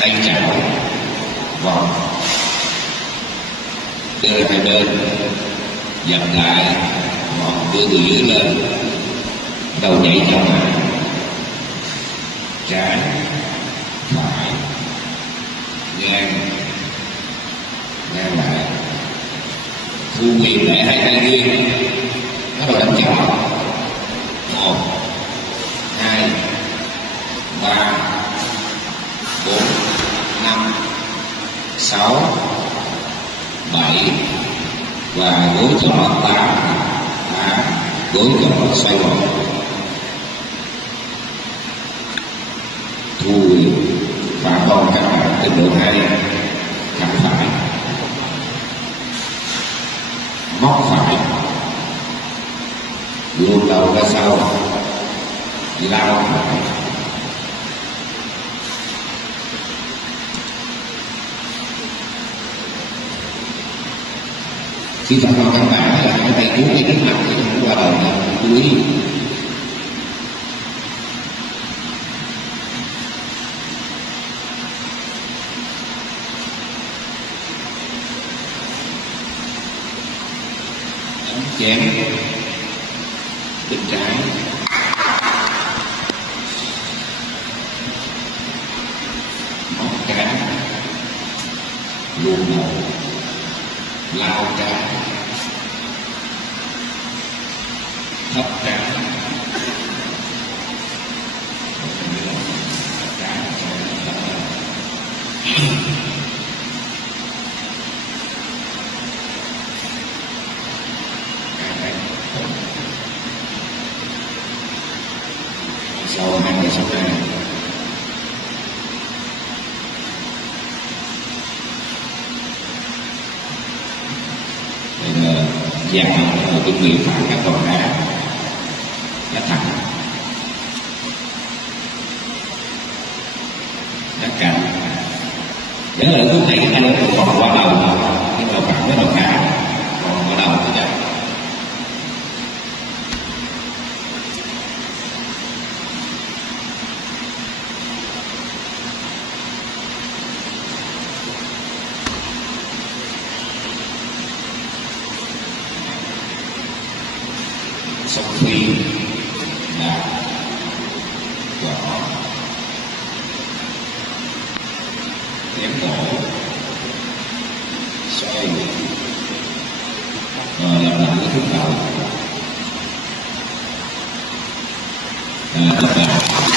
tay chảo vòng đưa ra hai bên, dập lại vòng đưa từ dưới lên, đầu nhảy ra ngoài, trái phải ngang ngang lại, thu quyền để hai tay duyên, bắt đầu đánh chỏ. 1 2 3 4 5 6 7 và gối chỏ 8 gối chỏ xoay vòng, thu phá vòng các bạn trình độ 2, cắm phải, móc phải, luồn đầu ra sau, lao phải, khi phá vòng các bạn là hai tay cuốn ngay trước mặt chứ không qua đầu nữa, chú ý. Chém bên trái, móc cá, luồn đầu, lao cá, thấp cá, sau 26 này dạng một cái người phản các đòn đá thẳng, đá cạnh. Nhớ là lúc này cái tay nó còn qua đầu, cái đầu phản với đầu cá còn qua đầu thì chắc song phi đạp chỏ chém cổ xoay rồi làm lại cái thước đầu, các bạn